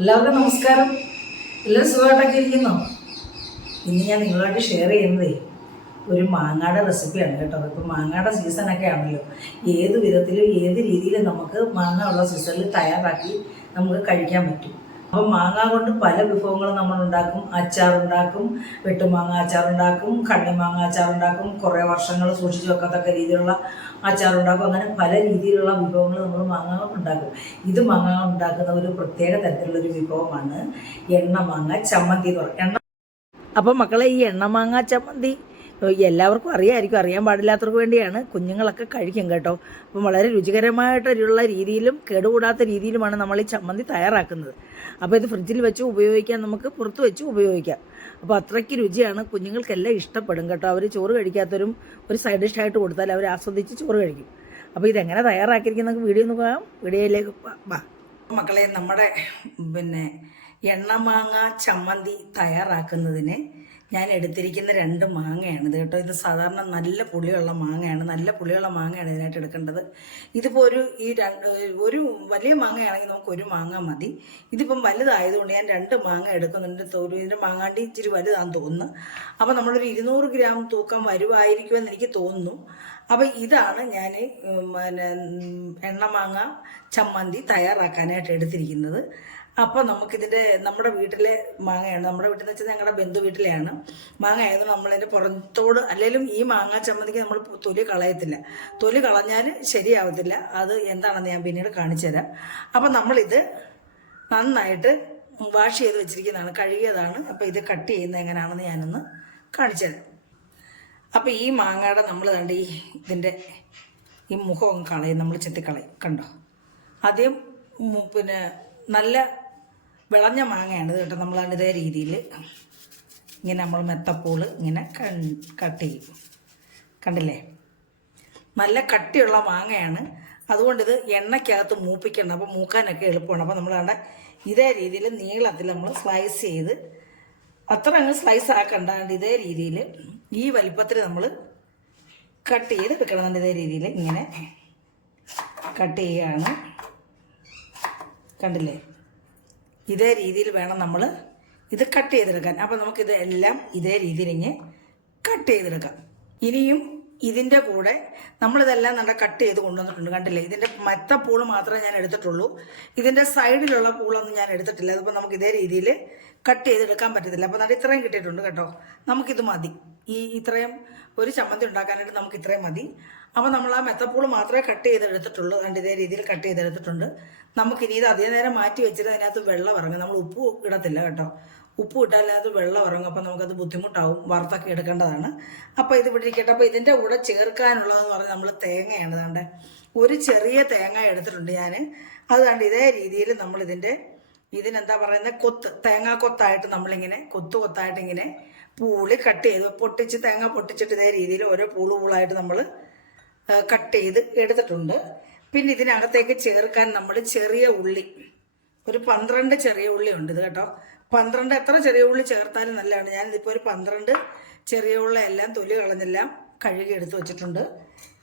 എല്ലാവർക്കും നമസ്കാരം. എല്ലാവരും സുഖമായിട്ടൊക്കെ ഇരിക്കുന്നോ? ഇന്ന് ഞാൻ നിങ്ങളുമായിട്ട് ഷെയർ ചെയ്യുന്നതേ ഒരു മാങ്ങയുടെ റെസിപ്പിയാണ് കേട്ടോ. ഇപ്പം മാങ്ങയുടെ സീസണൊക്കെ ആണല്ലോ. ഏത് വിധത്തിലും ഏത് രീതിയിലും നമുക്ക് മാങ്ങ ഉള്ള സീസണിൽ തയ്യാറാക്കി നമുക്ക് കഴിക്കാൻ പറ്റും. അപ്പം മാങ്ങ കൊണ്ട് പല വിഭവങ്ങളും നമ്മൾ ഉണ്ടാക്കും. അച്ചാറുണ്ടാക്കും, വെട്ടുമാങ്ങ അച്ചാറുണ്ടാക്കും, കണ്ണിമാങ്ങ അച്ചാറുണ്ടാക്കും, കുറേ വർഷങ്ങൾ സൂക്ഷിച്ച് വെക്കത്തക്ക രീതിയിലുള്ള അച്ചാറുണ്ടാക്കും. അങ്ങനെ പല രീതിയിലുള്ള വിഭവങ്ങൾ നമ്മൾ മാങ്ങ ഉണ്ടാക്കും. ഇത് മാങ്ങ ഉണ്ടാക്കുന്ന ഒരു പ്രത്യേക തരത്തിലുള്ളൊരു വിഭവമാണ് എണ്ണമാങ്ങ ചമ്മന്തി എന്ന് പറയും. അപ്പം മക്കളെ, ഈ എണ്ണമാങ്ങ ചമ്മന്തി എല്ലാവർക്കും അറിയാമായിരിക്കും. അറിയാൻ പാടില്ലാത്തവർക്ക് വേണ്ടിയാണ്. കുഞ്ഞുങ്ങളൊക്കെ കഴിക്കും കേട്ടോ. അപ്പം വളരെ രുചികരമായിട്ടുള്ള രീതിയിലും കേടുകൂടാത്ത രീതിയിലുമാണ് നമ്മൾ ഈ ചമ്മന്തി തയ്യാറാക്കുന്നത്. അപ്പോൾ ഇത് ഫ്രിഡ്ജിൽ വെച്ച് ഉപയോഗിക്കാം, നമുക്ക് പുറത്ത് വെച്ച് ഉപയോഗിക്കാം. അപ്പോൾ അത്രയ്ക്ക് രുചിയാണ്. കുഞ്ഞുങ്ങൾക്കെല്ലാം ഇഷ്ടപ്പെടും കേട്ടോ. അവർ ചോറ് കഴിക്കാത്തവരും ഒരു സൈഡ് ഡിഷായിട്ട് കൊടുത്താൽ അവർ ആസ്വദിച്ച് ചോറ് കഴിക്കും. അപ്പോൾ ഇതെങ്ങനെ തയ്യാറാക്കിയിരിക്കുന്ന വീഡിയോ ഒന്ന് പോകാം. വീഡിയോയിലേക്ക് വാ മക്കളെ. നമ്മുടെ എണ്ണമാങ്ങ ചമ്മന്തി തയ്യാറാക്കുന്നതിന് ഞാൻ എടുത്തിരിക്കുന്ന 2 മാങ്ങയാണ് ഇത് കേട്ടോ. ഇത് സാധാരണ നല്ല പുളിയുള്ള മാങ്ങയാണ്. നല്ല പുളിയുള്ള മാങ്ങയാണ് ഇതിനായിട്ട് എടുക്കേണ്ടത്. ഇതിപ്പോൾ ഒരു വലിയ മാങ്ങയാണെങ്കിൽ നമുക്ക് 1 മാങ്ങ മതി. ഇതിപ്പം വലുതായതുകൊണ്ട് ഞാൻ 2 മാങ്ങ എടുക്കുന്നുണ്ട്. ഇതിൻ്റെ മാങ്ങാണ്ടി ഇച്ചിരി വലുതാണെന്ന് തോന്നുന്നു. അപ്പോൾ നമ്മളൊരു 200 ഗ്രാം തൂക്കം വരുമായിരിക്കുമെന്ന് എനിക്ക് തോന്നുന്നു. അപ്പോൾ ഇതാണ് ഞാൻ എണ്ണമാങ്ങ ചമ്മന്തി തയ്യാറാക്കാനായിട്ട് എടുത്തിരിക്കുന്നത്. അപ്പോൾ നമ്മുടെ വീട്ടിലെ മാങ്ങയാണ്. നമ്മുടെ വീട്ടിൽ നിന്ന് വെച്ചാൽ ഞങ്ങളുടെ ബന്ധു വീട്ടിലെയാണ് മാങ്ങ ആയതുകൊണ്ട് നമ്മളതിൻ്റെ പുറത്തോട് അല്ലെങ്കിലും ഈ മാങ്ങ ചമ്മന്തിക്ക് നമ്മൾ തൊലി കളയത്തില്ല. തൊലി കളഞ്ഞാൽ ശരിയാവത്തില്ല. അത് എന്താണെന്ന് ഞാൻ പിന്നീട് കാണിച്ചു തരാം. അപ്പം നമ്മളിത് നന്നായിട്ട് വാഷ് ചെയ്ത് വെച്ചിരിക്കുന്നതാണ്, കഴുകിയതാണ്. അപ്പോൾ ഇത് കട്ട് ചെയ്യുന്നത് എങ്ങനെയാണെന്ന് ഞാനൊന്ന് കാണിച്ചു തരാം. അപ്പോൾ ഈ മാങ്ങയുടെ നമ്മൾ കണ്ട് ഇതിൻ്റെ ഈ മുഖം കളയും, നമ്മൾ ചെത്തിക്കളയും. കണ്ടോ? ആദ്യം നല്ല വിളഞ്ഞ മാങ്ങയാണ് ഇത് കേട്ടോ. നമ്മളാണ് ഇതേ രീതിയിൽ ഇങ്ങനെ നമ്മൾ മെത്തപ്പൂള് ഇങ്ങനെ കട്ട് ചെയ്യും. കണ്ടില്ലേ? നല്ല കട്ടിയുള്ള മാങ്ങയാണ്. അതുകൊണ്ട് ഇത് എണ്ണയ്ക്കകത്ത് മൂപ്പിക്കണം. അപ്പോൾ മൂക്കാനൊക്കെ എളുപ്പമാണ്. അപ്പോൾ നമ്മൾ കണ്ട ഇതേ രീതിയിൽ നീളത്തിൽ നമ്മൾ സ്ലൈസ് ചെയ്ത്, അത്ര അങ്ങ് സ്ലൈസ് ആക്കണ്ടാണ്ട് ഇതേ രീതിയിൽ ഈ വലിപ്പത്തിൽ നമ്മൾ കട്ട് ചെയ്ത് എടുക്കണം. ഇതേ രീതിയിൽ ഇങ്ങനെ കട്ട് ചെയ്യുകയാണ്. കണ്ടില്ലേ? ഇതേ രീതിയിൽ വേണം നമ്മൾ ഇത് കട്ട് ചെയ്തെടുക്കാൻ. അപ്പോൾ നമുക്കിത് എല്ലാം ഇതേ രീതിയിൽ ഇങ്ങനെ കട്ട് ചെയ്തെടുക്കാം. ഇനിയും ഇതിൻ്റെ കൂടെ നമ്മളിതെല്ലാം നല്ല കട്ട് ചെയ്ത് കൊണ്ടുവന്നിട്ടുണ്ട്. കണ്ടില്ലേ? ഇതിൻ്റെ മറ്റ പൂള് മാത്രമേ ഞാൻ എടുത്തിട്ടുള്ളൂ. ഇതിൻ്റെ സൈഡിലുള്ള പൂളൊന്നും ഞാൻ എടുത്തിട്ടില്ല. അതിപ്പോൾ നമുക്ക് ഇതേ രീതിയിൽ കട്ട് ചെയ്തെടുക്കാൻ പറ്റത്തില്ല. അപ്പോൾ നല്ല ഇത്രയും കിട്ടിയിട്ടുണ്ട് കേട്ടോ. നമുക്കിത് മതി. ഇത്രയും ഒരു ചമ്മന്തി ഉണ്ടാക്കാനായിട്ട് നമുക്ക് ഇത്രയും മതി. അപ്പോൾ നമ്മൾ ആ മെത്തപ്പൂള് മാത്രമേ കട്ട് ചെയ്തെടുത്തിട്ടുള്ളൂ. അതുകൊണ്ട് ഇതേ രീതിയിൽ കട്ട് ചെയ്തെടുത്തിട്ടുണ്ട്. നമുക്കിനി ഇത് അധികം നേരം മാറ്റി വെച്ചിട്ട് അതിനകത്ത് വെള്ളം ഇറങ്ങും. നമ്മൾ ഉപ്പ് ഇടത്തില്ല കേട്ടോ. ഉപ്പ് ഇട്ടാൽ അതിനകത്ത് വെള്ളം ഇറങ്ങും. അപ്പോൾ നമുക്കത് ബുദ്ധിമുട്ടാവും. വറുത്തൊക്കെ എടുക്കേണ്ടതാണ്. അപ്പോൾ ഇത് ഇവിടെ ഇരിക്കട്ടെ. അപ്പോൾ ഇതിൻ്റെ കൂടെ ചേർക്കാനുള്ളതെന്ന് പറഞ്ഞാൽ നമ്മൾ തേങ്ങയാണ്. അതുകൊണ്ട് ഒരു ചെറിയ തേങ്ങ എടുത്തിട്ടുണ്ട് ഞാൻ. അതുകൊണ്ട് ഇതേ രീതിയിൽ നമ്മൾ ഇതിനെന്താ പറയുന്നത്, തേങ്ങാ കൊത്തായിട്ട് നമ്മളിങ്ങനെ കൊത്തായിട്ട് ഇങ്ങനെ പൂളി കട്ട് ചെയ്ത് തേങ്ങ പൊട്ടിച്ചിട്ട് ഇതേ രീതിയിൽ ഓരോ പൂളായിട്ട് നമ്മൾ കട്ട് ചെയ്ത് എടുത്തിട്ടുണ്ട്. പിന്നെ ഇതിനകത്തേക്ക് ചേർക്കാൻ നമ്മൾ ചെറിയ ഉള്ളി, ഒരു 12 ചെറിയ ഉള്ളി ഉണ്ട് ഇത് കേട്ടോ. 12 എത്ര ചെറിയ ഉള്ളി ചേർത്താലും നല്ലതാണ്. ഞാനിതിപ്പോൾ ഒരു 12 ചെറിയ ഉള്ളി എല്ലാം തൊലി കളഞ്ഞെല്ലാം കഴുകി എടുത്ത് വെച്ചിട്ടുണ്ട്.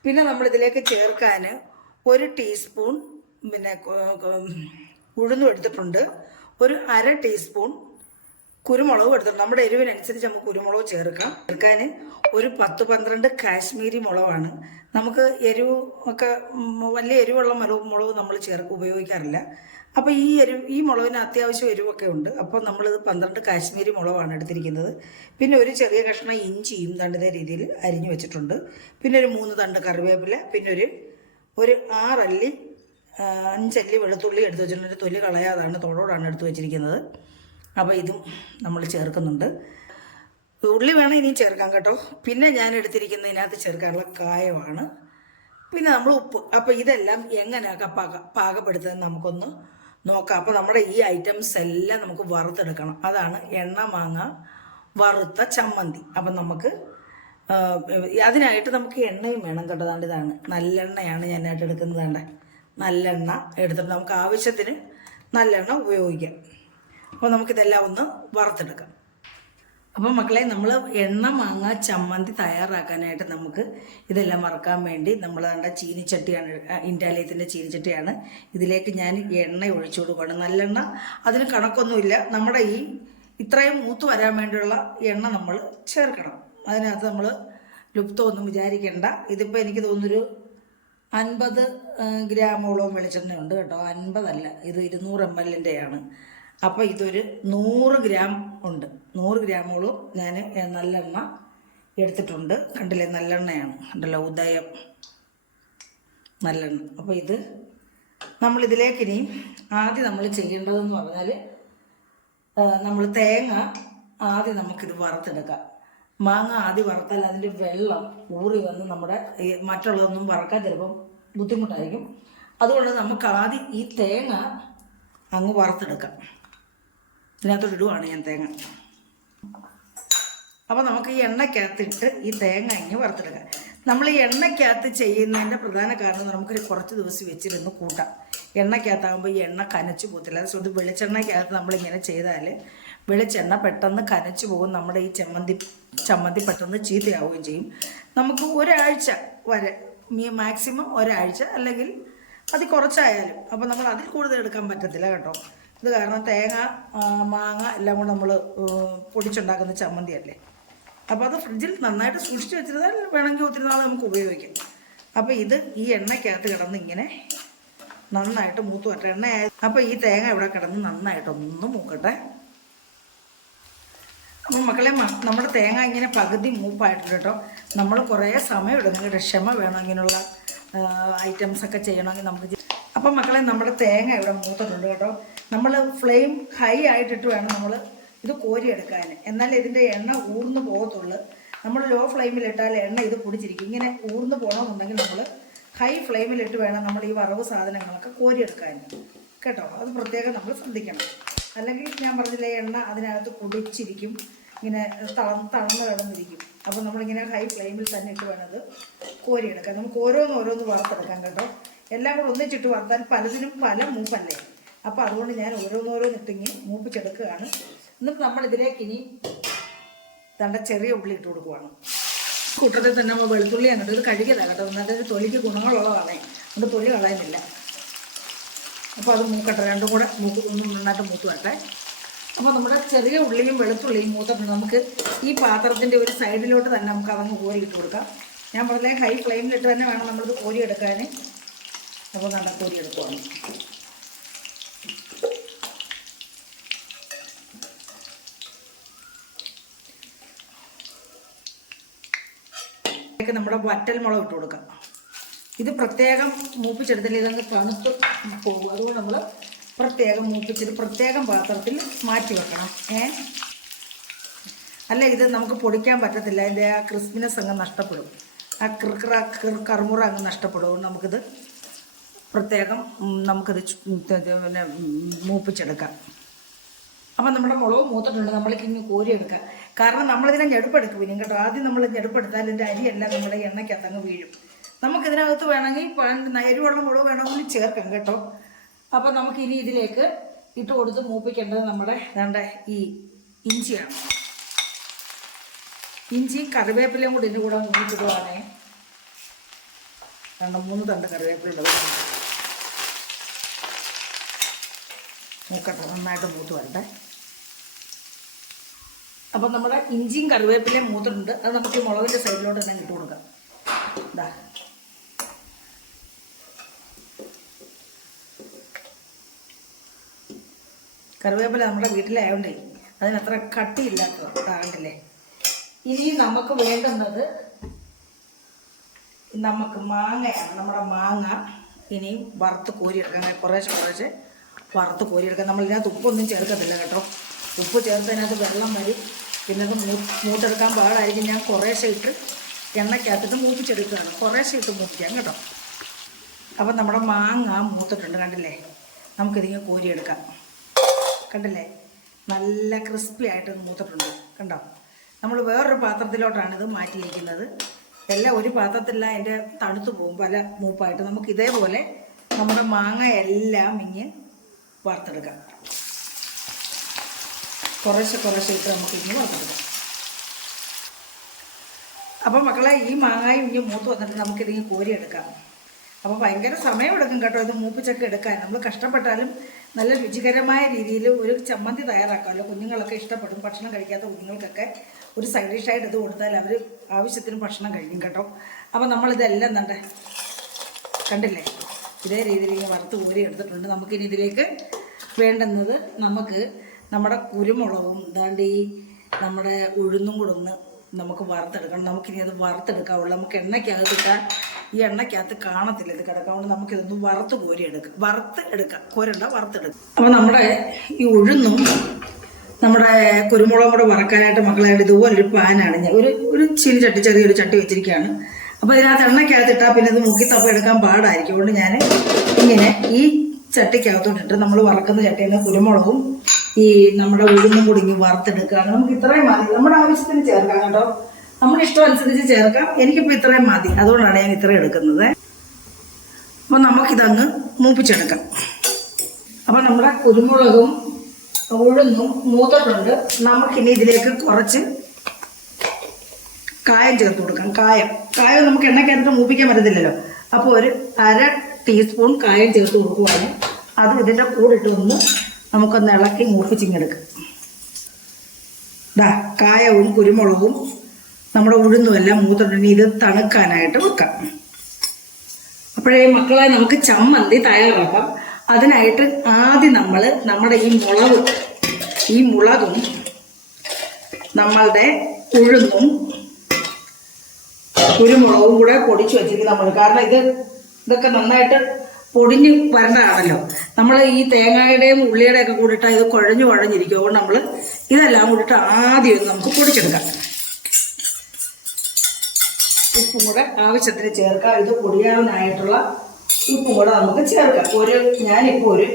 പിന്നെ നമ്മളിതിലേക്ക് ചേർക്കാൻ 1 ടീസ്പൂൺ ഉഴുന്നും എടുത്തിട്ടുണ്ട്. ഒരു 1/2 ടീസ്പൂൺ കുരുമുളകും എടുത്തിട്ടുണ്ട്. നമ്മുടെ എരിവിനനുസരിച്ച് നമുക്ക് കുരുമുളക് ചേർക്കാൻ ഒരു 10-12 കാശ്മീരി മുളകാണ്. നമുക്ക് എരിവ് ഒക്കെ വലിയ എരിവുള്ള മുളക് നമ്മൾ ഉപയോഗിക്കാറില്ല. അപ്പോൾ ഈ മുളകിന് അത്യാവശ്യം എരിവൊക്കെ ഉണ്ട്. അപ്പോൾ നമ്മളിത് 12 കാശ്മീരി മുളകാണ് എടുത്തിരിക്കുന്നത്. പിന്നെ ഒരു ചെറിയ കഷ്ണം ഇഞ്ചിയും ഇതേ രീതിയിൽ അരിഞ്ഞു വെച്ചിട്ടുണ്ട്. പിന്നെ ഒരു 3 തണ്ട് കറിവേപ്പില, പിന്നെ ഒരു 5 അല്ലി വെളുത്തുള്ളി എടുത്ത് വെച്ചിട്ടുണ്ട്. തൊലി കളയാതാണ്, തോടോടാണ് എടുത്ത് വെച്ചിരിക്കുന്നത്. അപ്പോൾ ഇതും നമ്മൾ ചേർക്കുന്നുണ്ട്. ഉള്ളി വേണം ഇനിയും ചേർക്കാം കേട്ടോ. പിന്നെ ഞാൻ എടുത്തിരിക്കുന്നതിനകത്ത് ചേർക്കാനുള്ള കായമാണ്. പിന്നെ നമ്മൾ ഉപ്പ്. അപ്പോൾ ഇതെല്ലാം എങ്ങനെയൊക്കെ പാകപ്പെടുത്തുന്നത് നമുക്കൊന്ന് നോക്കാം. അപ്പോൾ നമ്മുടെ ഈ ഐറ്റംസ് എല്ലാം നമുക്ക് വറുത്തെടുക്കണം. അതാണ് എണ്ണമാങ്ങ വറുത്ത ചമ്മന്തി. അപ്പം നമുക്ക് അതിനായിട്ട് നമുക്ക് എണ്ണയും വേണം കേട്ടോ. ഇതാണ് നല്ലെണ്ണയാണ് ഞാനായിട്ട് എടുക്കുന്നത്. നല്ലെണ്ണ എടുത്തിട്ട് നമുക്ക് ആവശ്യത്തിന് നല്ലെണ്ണ ഉപയോഗിക്കാം. അപ്പോൾ നമുക്കിതെല്ലാം ഒന്ന് വറുത്തെടുക്കാം. അപ്പോൾ മക്കളെ, നമ്മൾ എണ്ണ മാങ്ങ ചമ്മന്തി തയ്യാറാക്കാനായിട്ട് നമുക്ക് ഇതെല്ലാം വറക്കാൻ വേണ്ടി നമ്മൾ കണ്ട ചീനിച്ചട്ടിയാണ്, ഇൻഡാലിയത്തിൻ്റെ ചീനിച്ചട്ടിയാണ്. ഇതിലേക്ക് ഞാൻ എണ്ണ ഒഴിച്ചു കൊടുക്കുകയാണ്. നല്ലെണ്ണ, അതിന് കണക്കൊന്നുമില്ല. നമ്മുടെ ഈ ഇത്രയും മൂത്ത് വരാൻ വേണ്ടിയുള്ള എണ്ണ നമ്മൾ ചേർക്കണം. അതിനകത്ത് നമ്മൾ ലുപ്തമൊന്നും വിചാരിക്കേണ്ട. ഇതിപ്പോൾ എനിക്ക് തോന്നുന്നൊരു 50 ഗ്രാമോളം വെളിച്ചെണ്ണയുണ്ട് കേട്ടോ. 50 അല്ല, ഇത് 200 ml-ൻ്റെയാണ്. അപ്പോൾ ഇതൊരു 100 ഗ്രാം ഉണ്ട്. 100 ഗ്രാമോളം ഞാൻ നല്ലെണ്ണ എടുത്തിട്ടുണ്ട്. കണ്ടില്ലേ, നല്ലെണ്ണയാണ്, കണ്ടല്ലോ, ഉദയം നല്ലെണ്ണ. അപ്പോൾ ഇത് നമ്മളിതിലേക്ക് ഇനിയും ആദ്യം നമ്മൾ ചെയ്യേണ്ടതെന്ന് പറഞ്ഞാൽ, നമ്മൾ തേങ്ങ ആദ്യം നമുക്കിത് വറുത്തെടുക്കാം. മാങ്ങ ആദ്യം വറുത്താൽ അതിൻ്റെ വെള്ളം ഊറി വന്ന് നമ്മുടെ മറ്റുള്ളതൊന്നും വറക്കാൻ ചിലപ്പം ബുദ്ധിമുട്ടായിരിക്കും. അതുകൊണ്ട് നമുക്ക് ആദ്യം ഈ തേങ്ങ അങ്ങ് വറുത്തെടുക്കാം. ഇതിനകത്തോട്ട് ഇടുവാണ് ഞാൻ തേങ്ങ. അപ്പോൾ നമുക്ക് ഈ എണ്ണയ്ക്കകത്തിട്ട് ഈ തേങ്ങ ഇങ്ങ് വറുത്തെടുക്കാം. നമ്മൾ ഈ എണ്ണയ്ക്കകത്ത് ചെയ്യുന്നതിൻ്റെ പ്രധാന കാരണം നമുക്ക് കുറച്ച് ദിവസം വെച്ചിരുന്ന് കൂട്ടാം. എണ്ണയ്ക്കകത്താകുമ്പോൾ ഈ എണ്ണ കനച്ചു പോകത്തില്ല. അത് വെളിച്ചെണ്ണയ്ക്കകത്ത് നമ്മളിങ്ങനെ ചെയ്താൽ വെളിച്ചെണ്ണ പെട്ടെന്ന് കനച്ചു പോകും. നമ്മുടെ ഈ ചമ്മന്തി പെട്ടെന്ന് ചീത്തയാവുകയും ചെയ്യും. നമുക്ക് ഒരാഴ്ച വരെ, മാക്സിമം ഒരാഴ്ച, അല്ലെങ്കിൽ അത് കുറച്ചായാലും. അപ്പോൾ നമ്മൾ അതിൽ കൂടുതൽ എടുക്കാൻ പറ്റത്തില്ല കേട്ടോ. ഇത് കാരണം തേങ്ങ, മാങ്ങ എല്ലാം കൂടെ നമ്മൾ പൊടിച്ചുണ്ടാക്കുന്ന ചമ്മന്തിയല്ലേ. അപ്പോൾ അത് ഫ്രിഡ്ജിൽ നന്നായിട്ട് സൂക്ഷിച്ച് വെച്ചിരുന്നാൽ വേണമെങ്കിൽ ഒത്തിരി നാൾ നമുക്ക് ഉപയോഗിക്കാം. അപ്പോൾ ഇത് ഈ എണ്ണയ്ക്കകത്ത് കിടന്ന് ഇങ്ങനെ നന്നായിട്ട് മൂത്ത് വരട്ടെ. എണ്ണയായ അപ്പോൾ ഈ തേങ്ങ ഇവിടെ കിടന്ന് നന്നായിട്ടൊന്ന് മൂക്കട്ടെ. അപ്പോൾ മക്കളെ, നമ്മുടെ തേങ്ങ ഇങ്ങനെ പകുതി മൂപ്പായിട്ടുണ്ട് കേട്ടോ. നമ്മൾ കുറേ സമയം എടുക്കും. ക്ഷമ വേണം ഇങ്ങനെയുള്ള ഐറ്റംസൊക്കെ ചെയ്യണമെങ്കിൽ നമുക്ക്. അപ്പം മക്കളെ, നമ്മുടെ തേങ്ങ ഇവിടെ മൂത്തിട്ടുണ്ട് കേട്ടോ. നമ്മൾ ഫ്ലെയിം ഹൈ ആയിട്ടിട്ട് വേണം നമ്മൾ ഇത് കോരിയെടുക്കാൻ. എന്നാലേ ഇതിൻ്റെ എണ്ണ ഊർന്നു പോകത്തുള്ളൂ. നമ്മൾ ലോ ഫ്ലെയിമിലിട്ടാൽ എണ്ണ ഇത് പൊടിച്ചിരിക്കും. ഇങ്ങനെ ഊർന്നു പോകണമെന്നുണ്ടെങ്കിൽ നമ്മൾ ഹൈ ഫ്ലെയിമിലിട്ട് വേണം നമ്മൾ ഈ വറവ് സാധനങ്ങളൊക്കെ കോരിയെടുക്കാൻ കേട്ടോ. അത് പ്രത്യേകം നമ്മൾ ശ്രദ്ധിക്കണം. അല്ലെങ്കിൽ ഞാൻ പറഞ്ഞില്ലേ, എണ്ണ അതിനകത്ത് പൊടിച്ചിരിക്കും, ഇങ്ങനെ തളർന്ന് കിടന്നിരിക്കും. അപ്പോൾ നമ്മളിങ്ങനെ ഹൈ ഫ്ലെയിമിൽ തന്നെ ഇട്ട് വേണം അത് കോരിയെടുക്കാൻ. നമുക്ക് ഓരോന്ന് വറുത്തെടുക്കാം കേട്ടോ. എല്ലാം കൂടെ ഒന്നിച്ചിട്ട് വറുത്താൽ പലതിനും പല മൂപ്പല്ലേ. അപ്പോൾ അതുകൊണ്ട് ഞാൻ ഓരോന്നിട്ടിങ്ങി മൂപ്പിച്ചെടുക്കുകയാണ്. എന്നിട്ട് നമ്മളിതിലേക്ക് ഇനി ചെറിയ ഉള്ളി ഇട്ട് കൊടുക്കുവാണ്. കൂട്ടത്തിൽ തന്നെ നമ്മൾ വെളുത്തുള്ളി അങ്ങോട്ട് ഇത് കഴുകിയതാണ് കേട്ടോ. എന്നിട്ട് ഒരു തൊലിക്ക് ഗുണങ്ങളുള്ളതാണേ, അതുകൊണ്ട് തൊലി കളയുന്നില്ല. അപ്പോൾ അത് മൂക്കട്ടെ, രണ്ടും കൂടെ നന്നായിട്ട് മൂത്ത് വരട്ടെ. അപ്പോൾ നമ്മുടെ ചെറിയ ഉള്ളിയും വെളുത്തുള്ളിയും മൂത്തിട്ട് നമുക്ക് ഈ പാത്രത്തിൻ്റെ ഒരു സൈഡിലോട്ട് തന്നെ നമുക്ക് അതങ്ങ് കോരിയിട്ട് കൊടുക്കാം. ഞാൻ പറഞ്ഞേ ഹൈ ഫ്ലെയിമിലിട്ട് തന്നെ വേണം നമ്മളിത് കോരിയെടുക്കാൻ. അപ്പോൾ നല്ല കോരിയെടുക്കുവാണ്. നമ്മുടെ വറ്റൽ മുളക് ഇട്ട് കൊടുക്കാം. ഇത് പ്രത്യേകം മൂപ്പിച്ചെടുത്തില്ല, ഇതങ്ങ് തണുത്ത് പോകും. അതുകൊണ്ട് നമ്മൾ പ്രത്യേകം മൂപ്പിച്ചത് പ്രത്യേകം പാത്രത്തിൽ മാറ്റി വെക്കണം. അല്ല, ഇത് നമുക്ക് പൊടിക്കാൻ പറ്റത്തില്ല. അതിൻ്റെ ആ ക്രിസ്പിനെസ് അങ്ങ് നഷ്ടപ്പെടും. ആ കറുമുറ അങ്ങ് നഷ്ടപ്പെടും. അതുകൊണ്ട് നമുക്കിത് പ്രത്യേകം പിന്നെ മൂപ്പിച്ചെടുക്കാം. അപ്പം നമ്മുടെ മുളക് മൂത്തിട്ടുണ്ട്. നമ്മൾക്ക് ഇനി കോരിയെടുക്കാം. കാരണം നമ്മളിതിനെ ഞെടുപ്പെടുക്കും ഇനിയും കേട്ടോ. ആദ്യം നമ്മൾ ഞെടുപ്പെടുത്താൽ ഇതിൻ്റെ അരിയെല്ലാം നമ്മുടെ എണ്ണയ്ക്കകത്തങ്ങ് വീഴും. നമുക്കിതിനകത്ത് വേണമെങ്കിൽ എരിവുള്ള മുളക് വേണമെങ്കിൽ ചേർക്കാം കേട്ടോ. അപ്പം നമുക്കിനി ഇതിലേക്ക് ഇട്ട് കൊടുത്ത് മൂപ്പിക്കേണ്ടത് നമ്മുടെ ഈ ഇഞ്ചിയാണ്. ഇഞ്ചി കറിവേപ്പിലയും കൂടി ഇതിൻ്റെ കൂടെ മൂപ്പിച്ചിടുവാണേ. 2-3 തണ്ട് കറിവേപ്പില മൂക്കട്ടെ, നന്നായിട്ട് മൂത്ത് വരട്ടെ. അപ്പം നമ്മുടെ ഇഞ്ചിയും കറിവേപ്പിലയും മൂത്തിട്ടുണ്ട്. അത് നമുക്ക് മുളകിൻ്റെ സൈഡിലോട്ട് തന്നെ ഇട്ട് കൊടുക്കാം. ഇതാ, കറിവേപ്പില നമ്മുടെ വീട്ടിലായതുകൊണ്ടേ അതിനത്ര കട്ടിയില്ലാത്തതാകണ്ടല്ലേ. ഇനി നമുക്ക് വേണ്ടുന്നത് നമുക്ക് മാങ്ങയാണ്. നമ്മുടെ മാങ്ങ ഇനിയും വറുത്ത് കോരിയെടുക്കാം. കുറേശ്ശെ വറുത്ത് കോരിയെടുക്കാം. നമ്മളിതിനകത്ത് ഉപ്പൊന്നും ചേർക്കത്തില്ല കേട്ടോ. ഉപ്പ് ചേർത്തതിനകത്ത് വെള്ളം വരും. പിന്നെ അത് മൂത്തെടുക്കാൻ പാടായിരിക്കും. ഞാൻ കുറേശ്ശെ ഇട്ട് എണ്ണയ്ക്കകത്തിട്ട് മൂപ്പിച്ചെടുക്കുകയാണ്. കുറേശ്ശെ ഇട്ട് മൂപ്പിക്കാം കേട്ടോ. അപ്പം നമ്മുടെ മാങ്ങ മൂത്തിട്ടുണ്ട്, കണ്ടില്ലേ. നമുക്കിതിങ്ങനെ കോരിയെടുക്കാം. കണ്ടില്ലേ, നല്ല ക്രിസ്പി ആയിട്ട് മൂത്തിട്ടുണ്ട്, കണ്ടോ. നമ്മൾ വേറൊരു പാത്രത്തിലോട്ടാണ് ഇത് മാറ്റിയിരിക്കുന്നത്. എല്ലാം ഒരു പാത്രത്തിലല്ല, അതിൻ്റെ തണുത്ത് പോകും പല മൂപ്പായിട്ട്. നമുക്ക് ഇതേപോലെ നമ്മുടെ മാങ്ങ എല്ലാം ഇങ്ങ് വറുത്തെടുക്കാം. കുറേശ്ശെ ഇട്ട് നമുക്ക് ഇങ്ങനെ വറുത്തെടുക്കാം. അപ്പോൾ മക്കളെ ഈ മാങ്ങായും ഇനി മൂത്ത് വന്നിട്ട് നമുക്കിതിങ്ങനെ കോരിയെടുക്കാം. അപ്പോൾ ഭയങ്കര സമയമെടുക്കും കേട്ടോ ഇത് മൂപ്പിച്ചൊക്കെ എടുക്കാൻ. നമ്മൾ കഷ്ടപ്പെട്ടാലും നല്ല രുചികരമായ രീതിയിൽ ഒരു ചമ്മന്തി തയ്യാറാക്കാമല്ലോ. കുഞ്ഞുങ്ങളൊക്കെ ഇഷ്ടപ്പെടും. ഭക്ഷണം കഴിക്കാത്ത കുഞ്ഞുങ്ങൾക്കൊക്കെ ഒരു സൈഡ് ഡിഷായിട്ട് ഇത് കൊടുത്താൽ അവർ ആവശ്യത്തിന് ഭക്ഷണം കഴിക്കും കേട്ടോ. അപ്പോൾ നമ്മളിതെല്ലാം കണ്ടില്ലേ ഇതേ രീതിയിൽ ഇങ്ങനെ വറുത്ത് കോരി എടുത്തിട്ടുണ്ട്. നമുക്കിനി ഇതിലേക്ക് വേണ്ടുന്നത് നമുക്ക് നമ്മുടെ കുരുമുളകും ഈ നമ്മുടെ ഉഴുന്നും കൂടെ ഒന്ന് നമുക്ക് വറുത്തെടുക്കണം. നമുക്കിനി അത് വറുത്തെടുക്കാവുള്ളൂ. നമുക്ക് എണ്ണയ്ക്കകത്തിട്ടാൽ ഈ എണ്ണയ്ക്കകത്ത് കാണത്തില്ല ഇത് കിടക്കാം. അതുകൊണ്ട് നമുക്കിതൊന്ന് വറുത്ത് വറുത്തെടുക്കാം. കോരണ്ട, വറുത്തെടുക്കാം. അപ്പോൾ നമ്മുടെ ഈ ഉഴുന്നും നമ്മുടെ കുരുമുളകും കൂടെ വറക്കാനായിട്ട് മക്കളായിട്ട് ഇതുപോലൊരു പാനാണ് ഞാൻ ഒരു ചീനിച്ചട്ടി, ചെറിയൊരു ചട്ടി വെച്ചിരിക്കുകയാണ്. അപ്പോൾ ഇതിനകത്ത് എണ്ണയ്ക്കകത്തിട്ടാൽ പിന്നെ ഇത് മുക്കി തപ്പ എടുക്കാൻ പാടായിരിക്കും. അതുകൊണ്ട് ഞാൻ ഇങ്ങനെ ഈ ചട്ടിക്കകത്തോട്ടിട്ട് നമ്മൾ വറക്കുന്ന ചട്ടിയിൽ നിന്ന് കുരുമുളകും ഈ നമ്മുടെ ഉഴുന്നും കൂടി ഇങ്ങനെ വറുത്തെടുക്കുകയാണ്. നമുക്ക് ഇത്രയും മതി, നമ്മുടെ ആവശ്യത്തിന് ചേർക്കാം കേട്ടോ. നമ്മുടെ ഇഷ്ടം അനുസരിച്ച് ചേർക്കാം. എനിക്കിപ്പോൾ ഇത്രയും മതി, അതുകൊണ്ടാണ് ഞാൻ ഇത്രയും എടുക്കുന്നത്. അപ്പോൾ നമുക്കിതങ്ങ് മൂപ്പിച്ചെടുക്കാം. അപ്പോൾ നമ്മുടെ കുരുമുളകും ഉഴുന്നും മൂത്തിട്ടുണ്ട്. നമുക്കിനി ഇതിലേക്ക് കുറച്ച് കായം ചേർത്ത് കൊടുക്കാം. കായം നമുക്ക് എണ്ണയ്ക്കകത്തിട്ട് മൂപ്പിക്കാൻ പറ്റത്തില്ലല്ലോ. അപ്പോൾ ഒരു 1/2 ടീസ്പൂൺ കായം ചേർത്ത് കൊടുക്കുവാണ്. അത് ഇതിൻ്റെ കൂടെ ഇട്ട് നമുക്കൊന്ന് ഇളക്കി മൂപ്പിച്ചിങ്ങെടുക്കാം. കായവും കുരുമുളകും നമ്മുടെ ഉഴുന്നും എല്ലാം മൂത്തിട്ടുണ്ടെങ്കിൽ ഇത് തണുക്കാനായിട്ട് വെക്കാം. അപ്പോഴേ മക്കളെ നമുക്ക് ചമ്മന്തി തയ്യാറാക്കാം. അതിനായിട്ട് ആദ്യം നമ്മുടെ ഈ മുളകും നമ്മളുടെ ഉഴുന്നും കുരുമുളകും കൂടെ പൊടിച്ചു വെച്ചിരിക്കും നമ്മൾ. കാരണം ഇതൊക്കെ നന്നായിട്ട് പൊടിഞ്ഞ് വരേണ്ടതാണല്ലോ. നമ്മൾ ഈ തേങ്ങയുടെയും ഉള്ളിയുടെയും ഒക്കെ കൂടിയിട്ടാൽ ഇത് കുഴഞ്ഞിരിക്കും. അതുകൊണ്ട് നമ്മൾ ഇതെല്ലാം കൂടിയിട്ട് ആദ്യം നമുക്ക് പൊടിച്ചെടുക്കാം. ഉപ്പും കൂടെ ആവശ്യത്തിന് ചേർക്കാം. ഇത് പൊടിയാനായിട്ടുള്ള ഉപ്പും കൂടെ നമുക്ക് ചേർക്കാം. ഞാനിപ്പോൾ ഒരു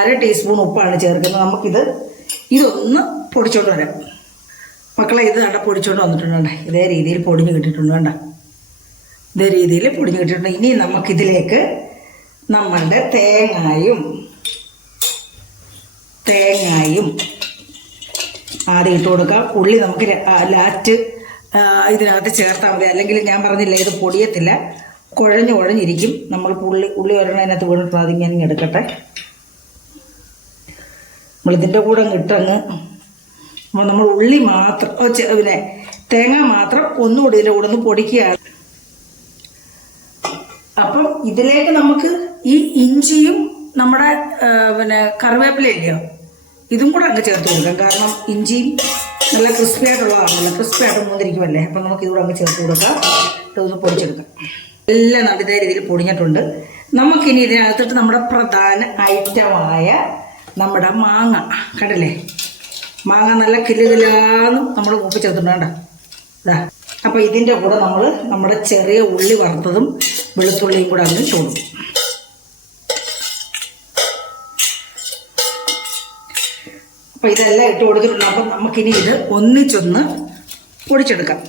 1/2 ടീസ്പൂൺ ഉപ്പാണ് ചേർക്കുന്നത്. ഇതൊന്ന് പൊടിച്ചോണ്ട് വരാം. മക്കളെ ഇത് പൊടിച്ചോണ്ട് വന്നിട്ടുണ്ട്. ഇതേ രീതിയിൽ പൊടിഞ്ഞ് കിട്ടിയിട്ടുണ്ട്. വേണ്ട, ഇതേ രീതിയിൽ പൊടിഞ്ഞ് കിട്ടിയിട്ടുണ്ട്. ഇനി നമുക്കിതിലേക്ക് നമ്മളുടെ തേങ്ങായും ആദ്യം ഇട്ട് കൊടുക്കാം. ഉള്ളി നമുക്ക് ലാസ്റ്റ് ഇതിനകത്ത് ചേർത്താൽ മതി. അല്ലെങ്കിൽ ഞാൻ പറഞ്ഞില്ല ഇത് പൊടിയത്തില്ല, കുഴഞ്ഞിരിക്കും. നമ്മൾ ഉള്ളി ഒരെണ്ണതിനകത്ത് വീണിട്ട് അതിങ്ങനെ എടുക്കട്ടെ. നമ്മളിതിൻ്റെ കൂടെ ഇട്ടങ്ങ് നമ്മൾ ഉള്ളി മാത്രം പിന്നെ തേങ്ങ മാത്രം ഒന്നുകൂടി ഇതിൻ്റെ കൂടെ ഒന്ന് പൊടിക്കുകയാണ്. അപ്പം ഇതിലേക്ക് നമുക്ക് ഈ ഇഞ്ചിയും നമ്മുടെ പിന്നെ കറിവേപ്പിലയില്ലയോ ഇതും കൂടെ അങ്ങ് ചേർത്ത് കൊടുക്കാം. കാരണം ഇഞ്ചിയും നല്ല ക്രിസ്പി ആയിട്ടുള്ളതാണല്ലോ, ക്രിസ്പി ആയിട്ട് മൂന്നിരിക്കുമല്ലേ. അപ്പം നമുക്ക് ഇതുകൂടെ അങ്ങ് ചേർത്ത് കൊടുക്കാം. ഇതൊന്ന് പൊടിച്ചെടുക്കാം. എല്ലാം ഇതേ രീതിയിൽ പൊടിഞ്ഞിട്ടുണ്ട്. നമുക്കിനി ഇതിനകത്തിട്ട് നമ്മുടെ പ്രധാന ഐറ്റമായ നമ്മുടെ മാങ്ങ കണ്ടില്ലേ, മാങ്ങ നല്ല കിലുകിലാന്ന് നമ്മൾ മൂപ്പിച്ചെടുത്തിട്ടുണ്ട്. അപ്പോൾ ഇതിൻ്റെ കൂടെ നമ്മുടെ ചെറിയ ഉള്ളി വറുത്തതും വെളുത്തുള്ളിയും കൂടെ അങ്ങ് ചോടും. അപ്പോൾ ഇതെല്ലാം ഇട്ട് കൊടുത്തിട്ടുണ്ട്. അപ്പം നമുക്കിനി ഇത് ഒന്നിച്ചൊന്ന് പൊടിച്ചെടുക്കാം.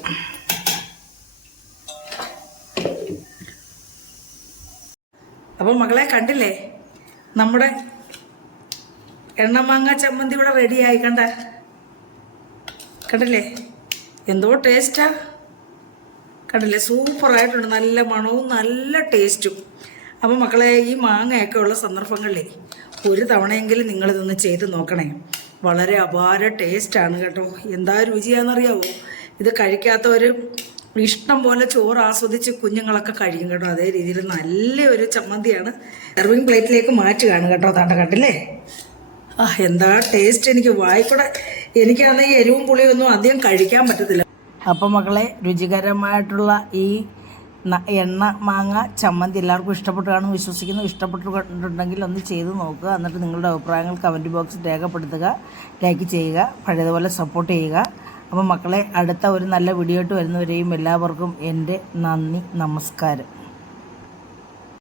അപ്പോൾ മക്കളെ കണ്ടില്ലേ, നമ്മുടെ എണ്ണമാങ്ങ ചമ്മന്തി ഇവിടെ റെഡിയായി. കണ്ടില്ലേ എന്തോ ടേസ്റ്റാ. കണ്ടില്ലേ സൂപ്പറായിട്ടുണ്ട്. നല്ല മണവും നല്ല ടേസ്റ്റും. അപ്പോൾ മക്കളെ ഈ മാങ്ങയൊക്കെ ഉള്ള സന്ദർഭങ്ങളിലേ ഒരു തവണയെങ്കിലും നിങ്ങളിതൊന്ന് ചെയ്ത് നോക്കണേ. വളരെ അപാര ടേസ്റ്റാണ് കേട്ടോ. എന്താ രുചിയാണെന്നറിയാവോ. ഇത് കഴിക്കാത്തവർ ഇഷ്ടം പോലെ ചോറ് ആസ്വദിച്ച് കുഞ്ഞുങ്ങളൊക്കെ കഴിക്കും കേട്ടോ. അതേ രീതിയിൽ നല്ലൊരു ചമ്മന്തിയാണ്. സെർവിങ് പ്ലേറ്റിലേക്ക് മാറ്റുകയാണ് കേട്ടോ. കണ്ടില്ലേ എന്താ ടേസ്റ്റ്. എനിക്ക് വായിക്കൂടെ എനിക്കാണെങ്കിൽ എരിവും പുളിയൊന്നും അധികം കഴിക്കാൻ പറ്റത്തില്ല. അപ്പം മക്കളെ രുചികരമായിട്ടുള്ള ഈ എണ്ണ മാങ്ങ ചമ്മന്തി എല്ലാവർക്കും ഇഷ്ടപ്പെട്ടു കാണുമെന്ന് വിശ്വസിക്കുന്നു. ഇഷ്ടപ്പെട്ടിട്ടുണ്ടെങ്കിൽ ഒന്ന് ചെയ്ത് നോക്കുക. എന്നിട്ട് നിങ്ങളുടെ അഭിപ്രായങ്ങൾ കമൻറ്റ് ബോക്സിൽ രേഖപ്പെടുത്തുക, ലൈക്ക് ചെയ്യുക, പഴയതുപോലെ സപ്പോർട്ട് ചെയ്യുക. അപ്പം മക്കളെ അടുത്ത ഒരു നല്ല വീഡിയോ ആയിട്ട് വരുന്നവരെയും എല്ലാവർക്കും എൻ്റെ നന്ദി, നമസ്കാരം.